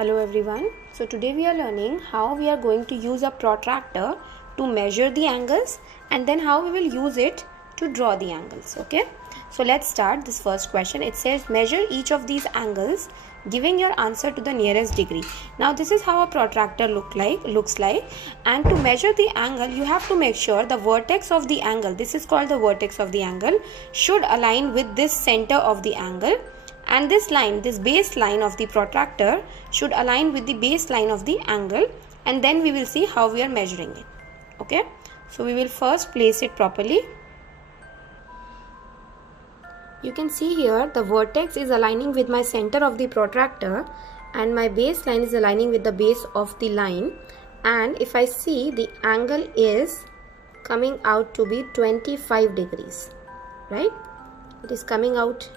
Hello everyone. So today we are learning how we are going to use a protractor to measure the angles and then how we will use it to draw the angles. Okay. So let's start this first question. It says measure each of these angles giving your answer to the nearest degree. Now this is how a protractor looks like, and to measure the angle you have to make sure the vertex of the angle, this is called the vertex of the angle, should align with this center of the angle. And this line, this base line of the protractor should align with the base line of the angle, and then we will see how we are measuring it. Okay, so we will first place it properly. You can see here the vertex is aligning with my center of the protractor and my base line is aligning with the base of the line. And if I see, the angle is coming out to be 25 degrees, right? It is coming out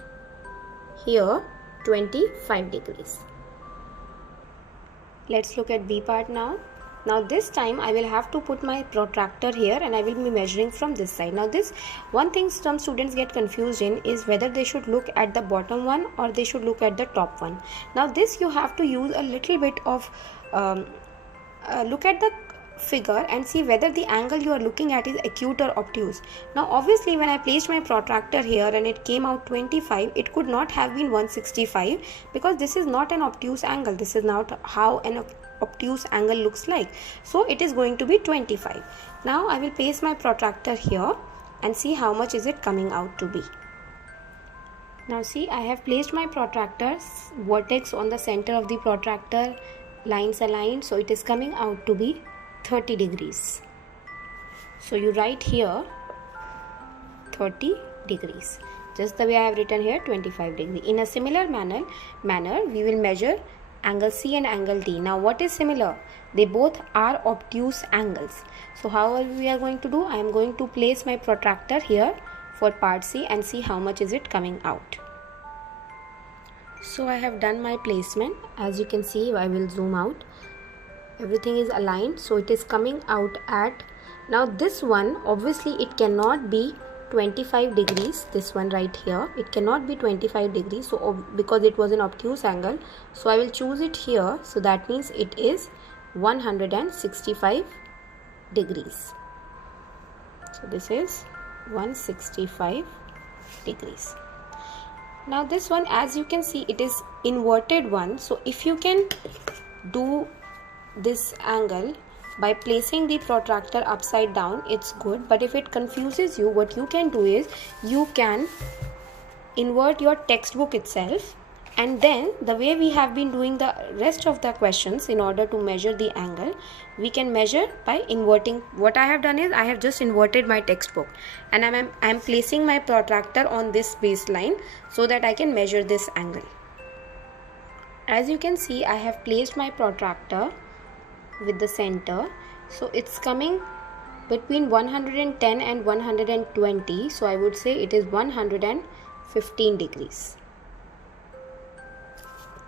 here 25 degrees. Let's look at B part now. Now this time I will have to put my protractor here and I will be measuring from this side. Now this one thing some students get confused in is whether they should look at the bottom one or they should look at the top one. Now this you have to use a little bit of look at the figure and see whether the angle you are looking at is acute or obtuse. Now obviously when I placed my protractor here and it came out 25, it could not have been 165 because this is not an obtuse angle. This is not how an obtuse angle looks like. So it is going to be 25. Now I will place my protractor here and see how much is it coming out to be. Now see, I have placed my protractor's vertex on the center of the protractor, lines aligned, so it is coming out to be 30 degrees. So you write here 30 degrees, just the way I have written here 25 degree. In a similar manner we will measure angle C and angle D. Now what is similar? They both are obtuse angles. So how we are going to do? I am going to place my protractor here for part C and see how much is it coming out. So I have done my placement. As you can see, I will zoom out. Everything is aligned, so it is coming out at, now this one obviously it cannot be 25 degrees, this one right here, it cannot be 25 degrees, so because it was an obtuse angle, so I will choose it here. So that means it is 165 degrees. So this is 165 degrees. Now this one, as you can see, it is inverted one. So if you can do this angle by placing the protractor upside down, it's good. But if it confuses you, what you can do is you can invert your textbook itself, and then the way we have been doing the rest of the questions in order to measure the angle, we can measure by inverting. What I have done is I have just inverted my textbook and I'm placing my protractor on this baseline so that I can measure this angle. As you can see, I have placed my protractor with the center, so it's coming between 110 and 120, so I would say it is 115 degrees.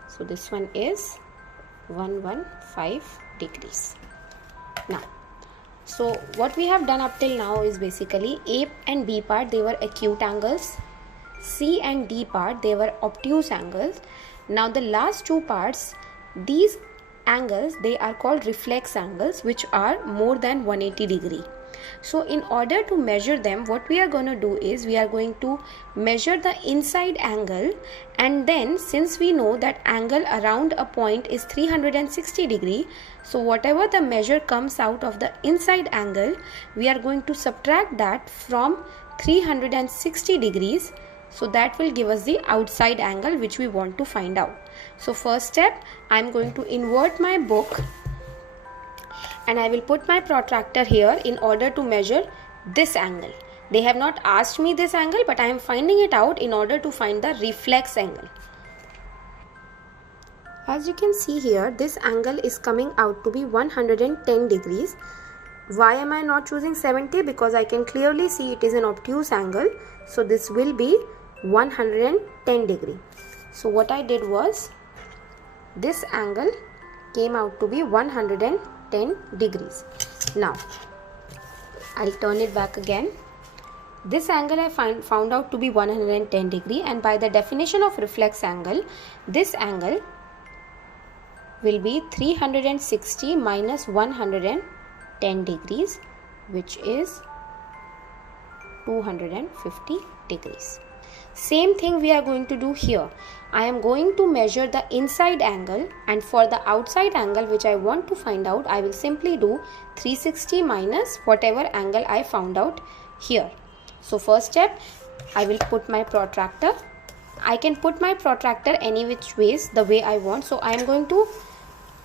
So this one is 115 degrees. Now, so what we have done up till now is basically A and B part, they were acute angles. C and D part, they were obtuse angles. Now the last two parts, these angles, they are called reflex angles, which are more than 180 degree. So in order to measure them, what we are going to do is we are going to measure the inside angle, and then since we know that angle around a point is 360 degree, so whatever the measure comes out of the inside angle, we are going to subtract that from 360 degrees. So that will give us the outside angle which we want to find out. So first step, I am going to invert my book and I will put my protractor here in order to measure this angle. They have not asked me this angle, but I am finding it out in order to find the reflex angle. As you can see here, this angle is coming out to be 110 degrees. Why am I not choosing 70? Because I can clearly see it is an obtuse angle. So this will be 110 degree. So what I did was, this angle came out to be 110 degrees. Now I'll turn it back again. This angle I found out to be 110 degree, and by the definition of reflex angle, this angle will be 360 minus 110 degrees, which is 250 degrees. Same thing we are going to do here. I am going to measure the inside angle, and for the outside angle which I want to find out, I will simply do 360 minus whatever angle I found out here. So first step, I will put my protractor. I can put my protractor any which ways, the way I want. So I am going to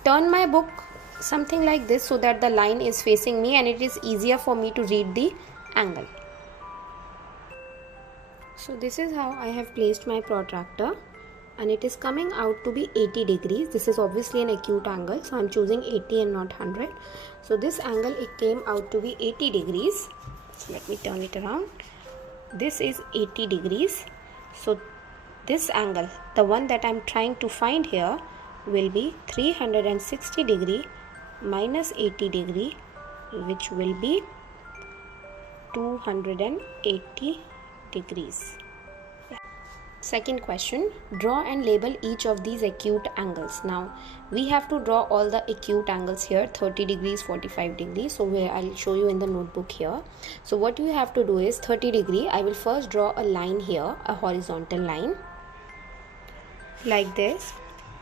turn my book something like this so that the line is facing me and it is easier for me to read the angle. So this is how I have placed my protractor, and it is coming out to be 80 degrees. This is obviously an acute angle, so I am choosing 80 and not 100. So this angle, it came out to be 80 degrees. So let me turn it around. This is 80 degrees. So this angle, the one that I am trying to find here, will be 360 degree minus 80 degree, which will be 280 degrees. Second question, draw and label each of these acute angles. Now we have to draw all the acute angles here, 30 degrees, 45 degrees. So I'll show you in the notebook here. So what you have to do is 30 degree, I will first draw a line here, a horizontal line like this.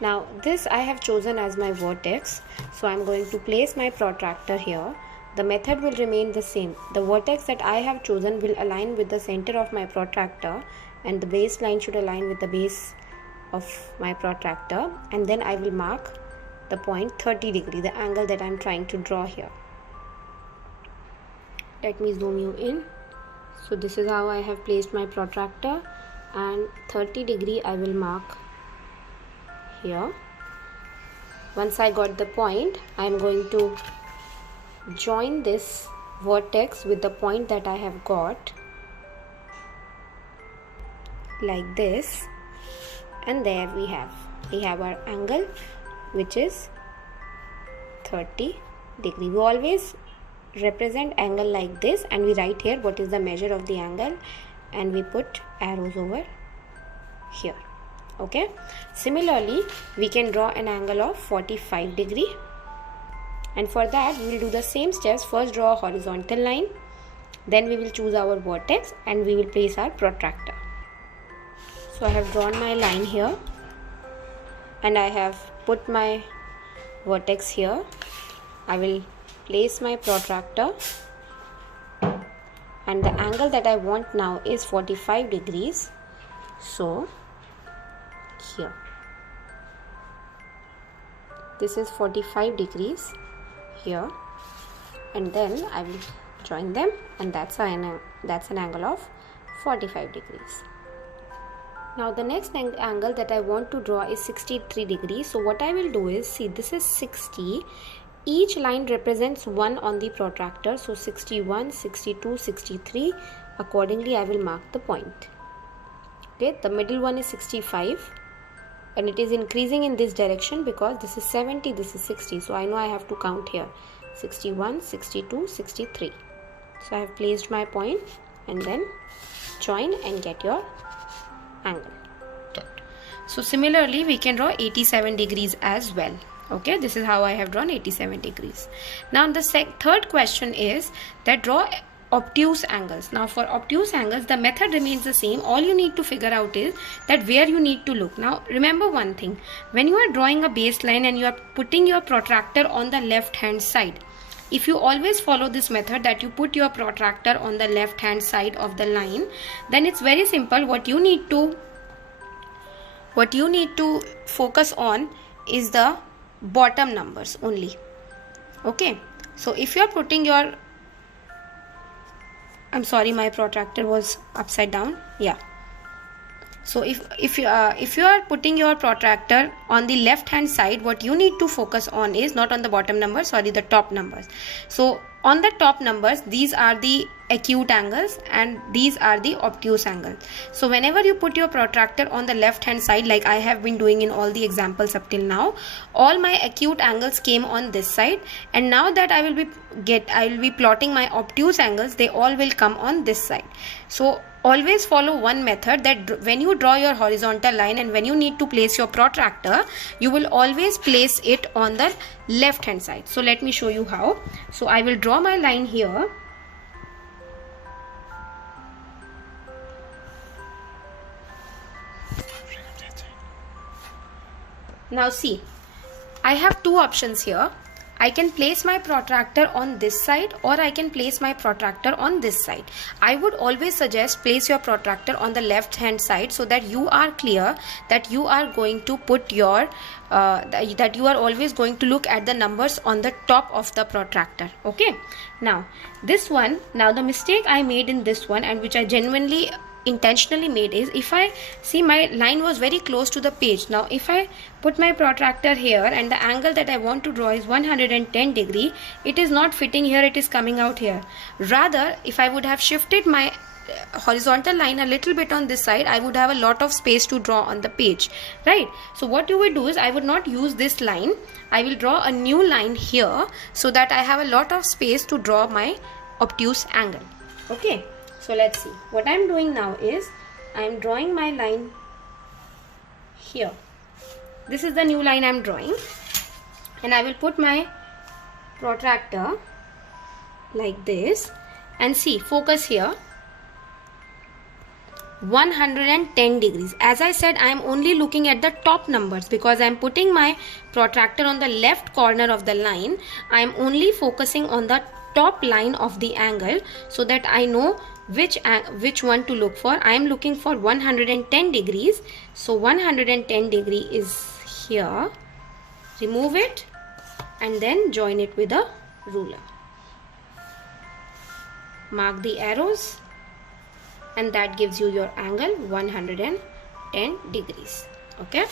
Now this I have chosen as my vertex, so I'm going to place my protractor here. The method will remain the same. The vertex that I have chosen will align with the center of my protractor, and the base line should align with the base of my protractor, and then I will mark the point 30 degree, the angle that I'm trying to draw here. Let me zoom you in. So this is how I have placed my protractor, and 30 degree I will mark here. Once I got the point, I am going to join this vertex with the point that I have got like this, and there we have our angle, which is 30 degree. We always represent angle like this, and we write here what is the measure of the angle, and we put arrows over here. Okay, similarly we can draw an angle of 45 degree, and for that we will do the same steps. First draw a horizontal line, then we will choose our vertex, and we will place our protractor. So I have drawn my line here, and I have put my vertex here. I will place my protractor, and the angle that I want now is 45 degrees. So here, this is 45 degrees here, and then I will join them, and that's an angle of 45 degrees. Now the next angle that I want to draw is 63 degrees. So what I will do is, see, this is 60. Each line represents 1 on the protractor. So 61, 62, 63. Accordingly, I will mark the point. Okay, the middle one is 65. And it is increasing in this direction because this is 70, this is 60. So I know I have to count here. 61, 62, 63. So I have placed my point, and then join and get your angle. So similarly we can draw 87 degrees as well. Okay, this is how I have drawn 87 degrees. Now the third question is that draw obtuse angles. Now for obtuse angles the method remains the same. All you need to figure out is that where you need to look. Now remember one thing, when you are drawing a baseline and you are putting your protractor on the left hand side, if you always follow this method that you put your protractor on the left hand side of the line, then it's very simple. What you need to focus on is the bottom numbers only. Okay, so if you are putting your, I'm sorry, my protractor was upside down. Yeah. So if you are putting your protractor on the left hand side, what you need to focus on is not on the bottom numbers, sorry, the top numbers. So on the top numbers, these are the acute angles and these are the obtuse angles. So whenever you put your protractor on the left hand side, like I have been doing in all the examples up till now, all my acute angles came on this side, and now that I will be plotting my obtuse angles, they all will come on this side. So always follow one method, that when you draw your horizontal line and when you need to place your protractor, you will always place it on the left hand side. So let me show you how. So I will draw my line here. Now see, I have two options here. I can place my protractor on this side or I can place my protractor on this side. I would always suggest place your protractor on the left hand side, so that you are clear that you are going to put your that you are always going to look at the numbers on the top of the protractor. Okay, now this one, now the mistake I made in this one, and which I genuinely intentionally made, is if I see my line was very close to the page. Now if I put my protractor here and the angle that I want to draw is 110 degree, it is not fitting here, it is coming out here. Rather, if I would have shifted my horizontal line a little bit on this side, I would have a lot of space to draw on the page, right? So what you would do is, I would not use this line, I will draw a new line here so that I have a lot of space to draw my obtuse angle. Okay, so let's see. What I am doing now is, I am drawing my line here. This is the new line I am drawing, and I will put my protractor like this, and see, focus here, 110 degrees. As I said, I am only looking at the top numbers because I am putting my protractor on the left corner of the line. I am only focusing on the top line of the angle so that I know which one to look for. I am looking for 110 degrees. So 110 degree is here. Remove it and then join it with a ruler. Mark the arrows, and that gives you your angle 110 degrees. Okay.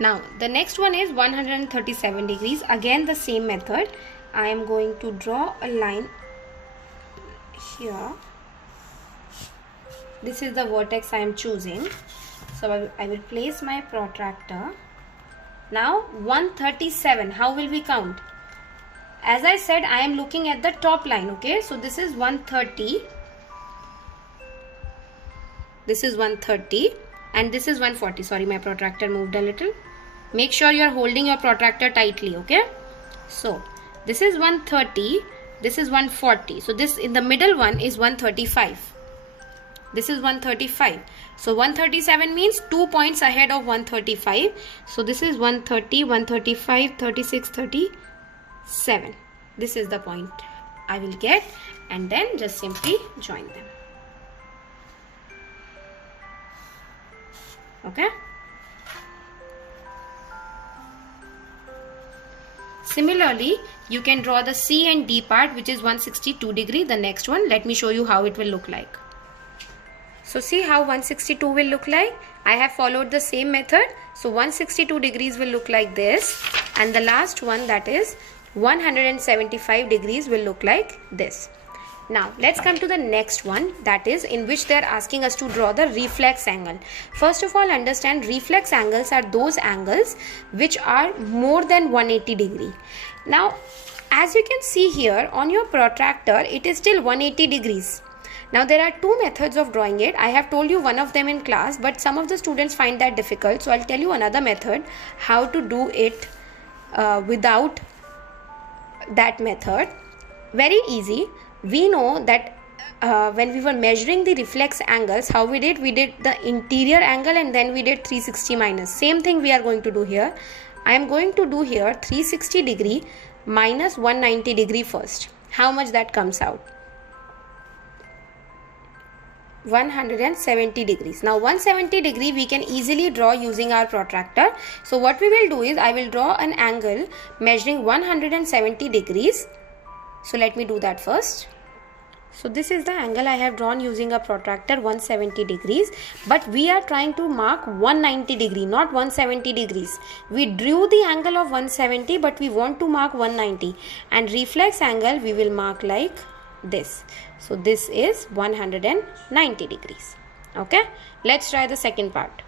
Now the next one is 137 degrees. Again the same method. I am going to draw a line here. This is the vertex I am choosing. So I will place my protractor. Now 137, how will we count? As I said, I am looking at the top line. Okay, so this is 130. This is 130 and this is 140. Sorry, my protractor moved a little. Make sure you are holding your protractor tightly. Okay, so this is 130, this is 140. So this in the middle one is 135. This is 135. So 137 means 2 points ahead of 135. So this is 130, 135, 36, 37. This is the point I will get, and then just simply join them. Okay. Similarly, you can draw the C and D part, which is 162 degree. The next one, let me show you how it will look like. So see how 162 will look like. I have followed the same method. So 162 degrees will look like this, and the last one, that is 175 degrees, will look like this. Now let's come to the next one, that is in which they are asking us to draw the reflex angle. First of all, understand reflex angles are those angles which are more than 180 degree. Now as you can see here on your protractor, it is still 180 degrees. Now there are two methods of drawing it. I have told you one of them in class, but some of the students find that difficult. So I'll tell you another method how to do it without that method. Very easy. We know that when we were measuring the reflex angles, how we did the interior angle and then we did 360 minus. Same thing we are going to do here. I am going to do here 360 degree minus 190 degree first. How much that comes out? 170 degrees. Now 170 degree we can easily draw using our protractor. So what we will do is, I will draw an angle measuring 170 degrees. So let me do that first. So this is the angle I have drawn using a protractor, 170 degrees. But we are trying to mark 190 degree, not 170 degrees. We drew the angle of 170, but we want to mark 190. And reflex angle we will mark like this. So this is 190 degrees. Okay, let's try the second part.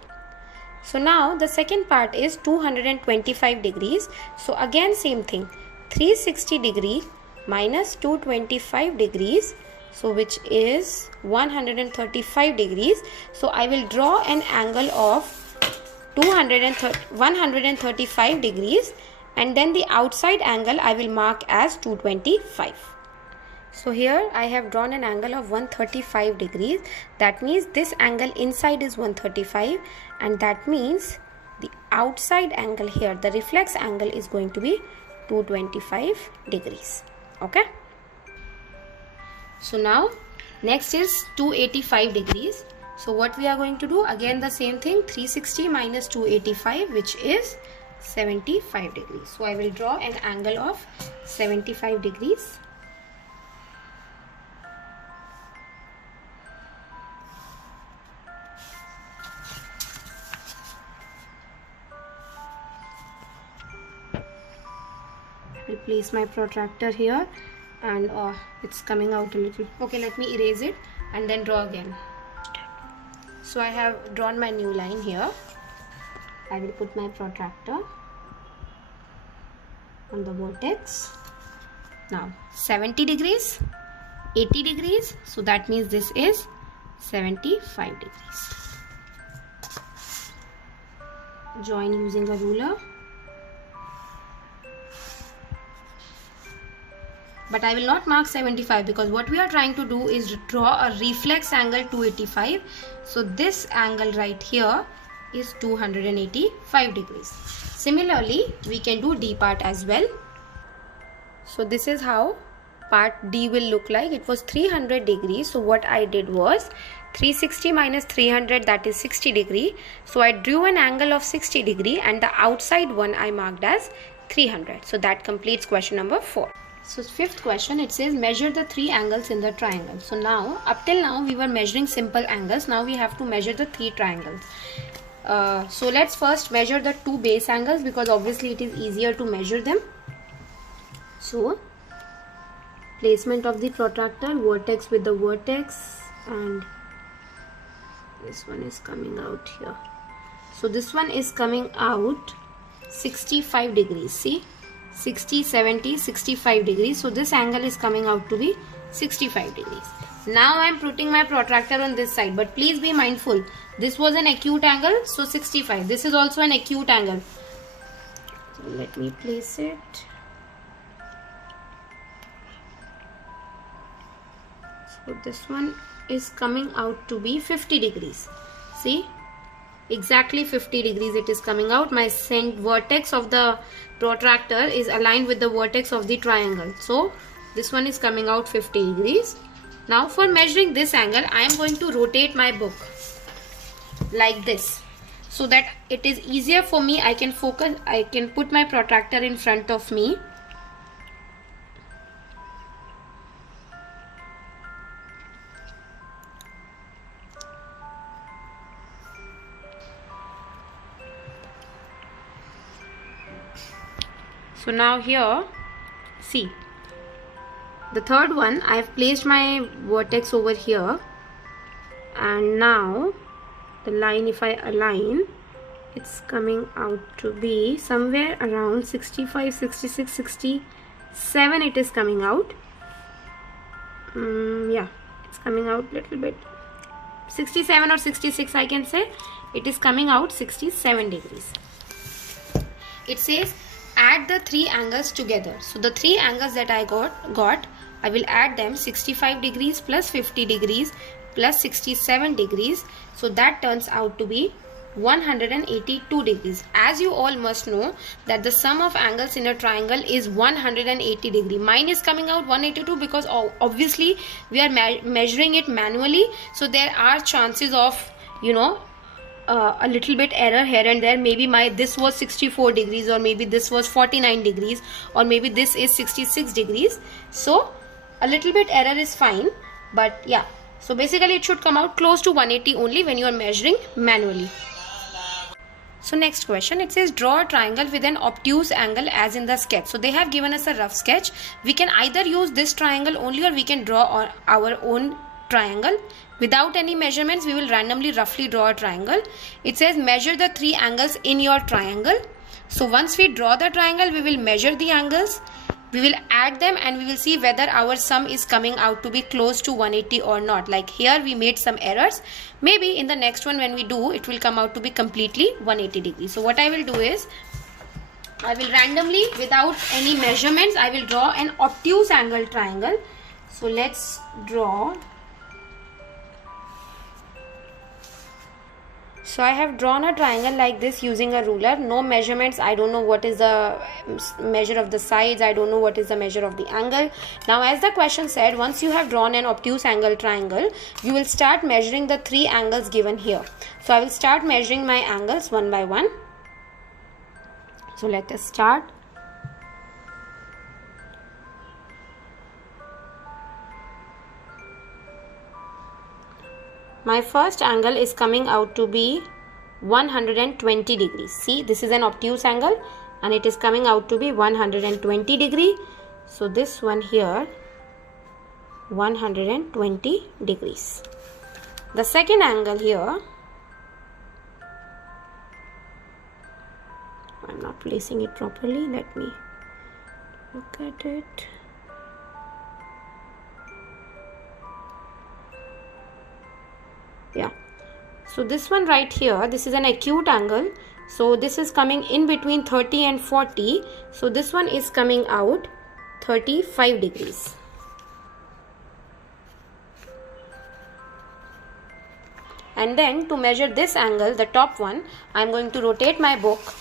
So now the second part is 225 degrees. So again same thing, 360 degree minus 225 degrees, so which is 135 degrees. So I will draw an angle of 135 degrees, and then the outside angle I will mark as 225. So here I have drawn an angle of 135 degrees. That means this angle inside is 135, and that means the outside angle here, the reflex angle, is going to be 225 degrees. Okay. So now next is 285 degrees. So what we are going to do, again the same thing, 360 minus 285, which is 75 degrees. So I will draw an angle of 75 degrees. I will place my protractor here, and it's coming out a little. Okay, let me erase it and then draw again. So I have drawn my new line here. I will put my protractor on the vertex. Now 70 degrees, 80 degrees, so that means this is 75 degrees. Join using a ruler. But I will not mark 75 because what we are trying to do is draw a reflex angle 285. So this angle right here is 285 degrees. Similarly, we can do D part as well. So this is how part D will look like. It was 300 degrees. So what I did was 360 minus 300, that is 60 degree. So I drew an angle of 60 degree and the outside one I marked as 300. So that completes question number 4. So fifth question, it says measure the 3 angles in the triangle. So now, up till now we were measuring simple angles. Now we have to measure the 3 triangles. So let's first measure the 2 base angles because obviously it is easier to measure them. So placement of the protractor, vertex with the vertex, and this one is coming out here. So this one is coming out 65 degrees. See, 60, 70, 65 degrees. So this angle is coming out to be 65 degrees. Now I am putting my protractor on this side, but please be mindful, this was an acute angle, so 65. This is also an acute angle. So let me place it. So this one is coming out to be 50 degrees. See, exactly 50 degrees it is coming out. My vertex of the protractor is aligned with the vertex of the triangle. So this one is coming out 50 degrees. Now for measuring this angle, I am going to rotate my book like this so that it is easier for me. I can focus, I can put my protractor in front of me. So now here, see, the third one, I have placed my vertex over here, and now the line, if I align, it's coming out to be somewhere around 65, 66, 67 it is coming out. Yeah, it's coming out little bit, 67 or 66 I can say. It is coming out 67 degrees. It says add the 3 angles together. So the 3 angles that I got, I will add them, 65 degrees plus 50 degrees plus 67 degrees. So that turns out to be 182 degrees. As you all must know that the sum of angles in a triangle is 180 degree. Mine is coming out 182 because obviously we are measuring it manually. So there are chances of, you know, a little bit error here and there. Maybe this was 64 degrees, or maybe this was 49 degrees, or maybe this is 66 degrees. So a little bit error is fine, but yeah, so basically it should come out close to 180 only when you are measuring manually. So next question, it says draw a triangle with an obtuse angle as in the sketch. So they have given us a rough sketch. We can either use this triangle only, or we can draw our own triangle. Without any measurements, we will randomly roughly draw a triangle. It says measure the 3 angles in your triangle. So once we draw the triangle, we will measure the angles. we will add them and we will see whether our sum is coming out to be close to 180 or not. Like here we made some errors. Maybe in the next one when we do, it will come out to be completely 180 degrees. So what I will do is, I will randomly, without any measurements, I will draw an obtuse angle triangle. So let's draw. So I have drawn a triangle like this using a ruler. No measurements. I don't know what is the measure of the sides. I don't know what is the measure of the angle. Now, as the question said, once you have drawn an obtuse angle triangle, you will start measuring the 3 angles given here. So I will start measuring my angles one by one. So let us start. My first angle is coming out to be 120 degrees. See, this is an obtuse angle and it is coming out to be 120 degree. So this one here, 120 degrees. The second angle here, I'm not placing it properly. Let me look at it. Yeah, so this one right here, this is an acute angle. So this is coming in between 30 and 40. So this one is coming out 35 degrees. And then to measure this angle, the top one, I am going to rotate my book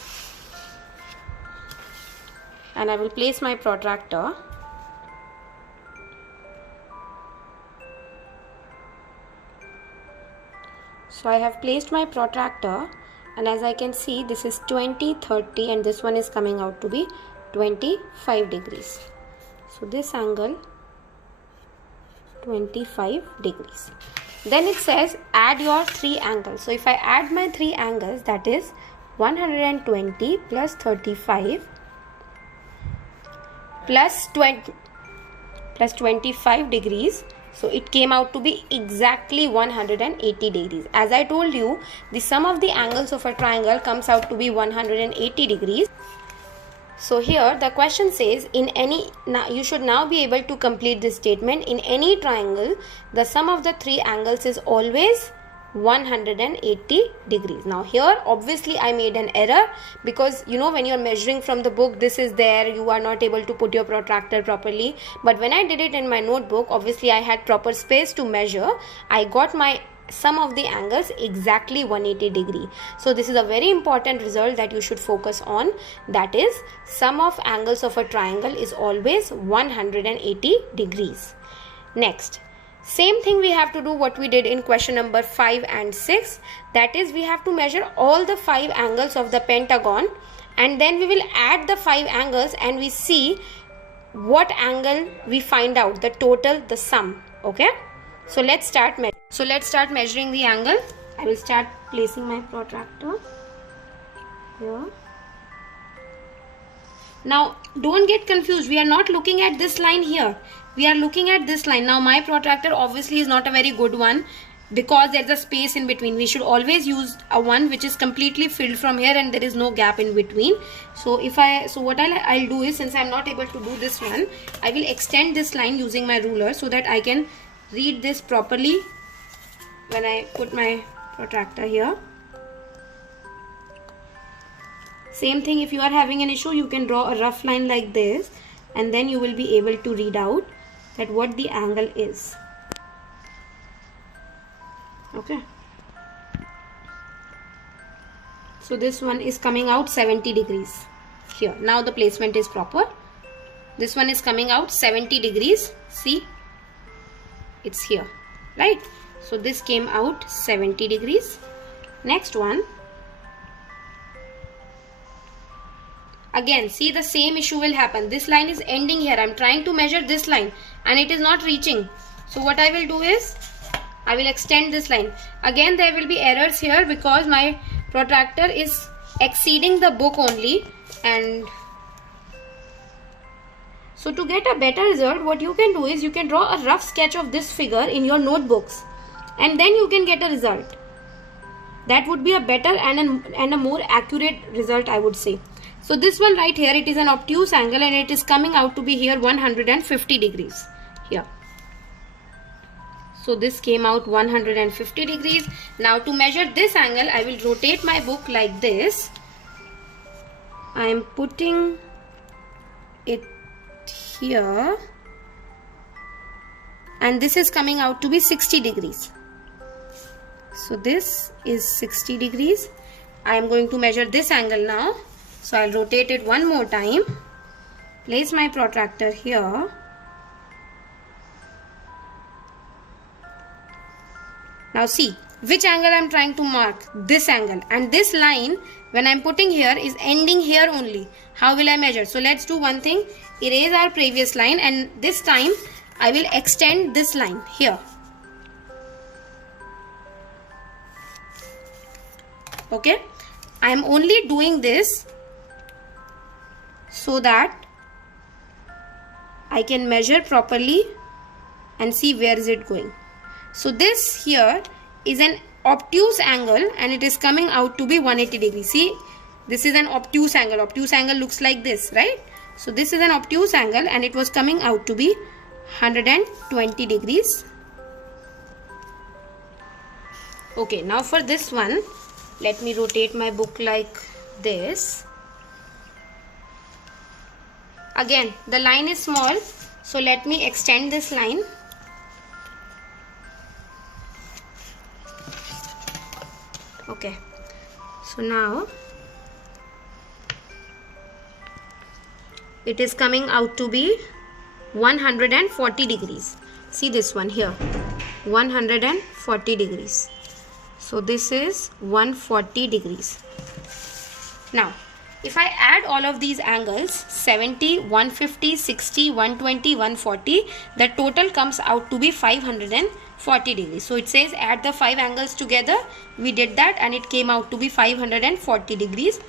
and I will place my protractor. So I have placed my protractor and as I can see, this is 20, 30 and this one is coming out to be 25 degrees. So this angle 25 degrees. Then it says add your 3 angles. So if I add my 3 angles, that is 120 plus 35 plus 20 plus 25 degrees. So it came out to be exactly 180 degrees. As I told you, the sum of the angles of a triangle comes out to be 180 degrees. So here the question says, you should now be able to complete this statement. In any triangle, the sum of the 3 angles is always 180 degrees. Now here obviously I made an error because when you are measuring from the book, this is there, you are not able to put your protractor properly. But when I did it in my notebook, obviously I had proper space to measure. I got my sum of the angles exactly 180 degree. So this is a very important result that you should focus on. That is, sum of angles of a triangle is always 180 degrees. Next, same thing we have to do what we did in question number 5 and 6. That is, we have to measure all the 5 angles of the pentagon and then we will add the 5 angles and we see what angle we find out, the total, the sum. Okay, so let's start measuring the angle. I will start placing my protractor here. Now don't get confused, we are not looking at this line here, we are looking at this line. Now my protractor obviously is not a very good one because there's a space in between. We should always use a one which is completely filled from here and there is no gap in between. So what I'll do is, since I'm not able to do this one, I will extend this line using my ruler so that I can read this properly when I put my protractor here. Same thing, if you are having an issue, you can draw a rough line like this and then you will be able to read out that what the angle is. Okay, so this one is coming out 70 degrees here. Now the placement is proper. This one is coming out 70 degrees. See, it's here, right? So this came out 70 degrees. Next one, again see, the same issue will happen. This line is ending here. I'm trying to measure this line and it is not reaching. So what I will do is, I will extend this line. Again there will be errors here because my protractor is exceeding the book only. And so to get a better result, what you can do is, you can draw a rough sketch of this figure in your notebooks and then you can get a result. That would be a better and a more accurate result, I would say. So this one right here, it is an obtuse angle and it is coming out to be here 150 degrees here. So this came out 150 degrees. Now to measure this angle, I will rotate my book like this. I am putting it here and this is coming out to be 60 degrees. So this is 60 degrees. I am going to measure this angle now. So I'll rotate it one more time. Place my protractor here. Now see which angle I am trying to mark. This angle, and this line when I am putting here is ending here only. How will I measure? So let's do one thing. Erase our previous line and this time I will extend this line here. Okay, I am only doing this so that I can measure properly and see where is it going. So this here is an obtuse angle and it is coming out to be 180 degrees. See, this is an obtuse angle. Obtuse angle looks like this, right? So this is an obtuse angle and it was coming out to be 120 degrees. Okay, now for this one, let me rotate my book like this. Again, the line is small, so let me extend this line. Okay, so now it is coming out to be 140 degrees. See this one here, 140 degrees. So this is 140 degrees. Now if I add all of these angles, 70, 150, 60, 120, 140, the total comes out to be 540 degrees. So it says add the 5 angles together. We did that and it came out to be 540 degrees.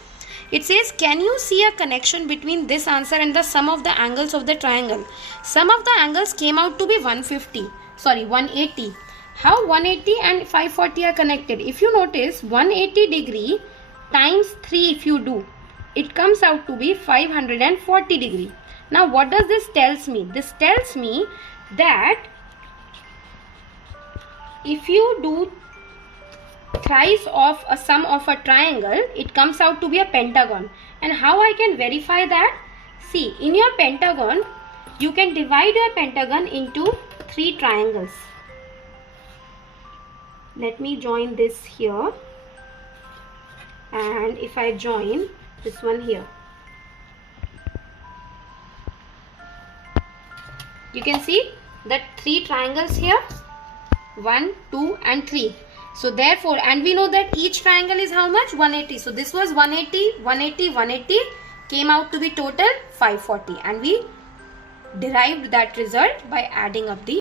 It says, can you see a connection between this answer and the sum of the angles of the triangle? Sum of the angles came out to be 180. How 180 and 540 are connected? If you notice, 180 degree times 3 if you do, it comes out to be 540 degree. Now what does this tells me? This tells me that if you do thrice of a sum of a triangle, it comes out to be a pentagon. And how I can verify that? See, in your pentagon, you can divide your pentagon into 3 triangles. Let me join this here, and if I join this one here, you can see that 3 triangles here, 1, 2 and 3. So therefore, and we know that each triangle is how much? 180. So this was 180, 180, 180, came out to be total 540, and we derived that result by adding up the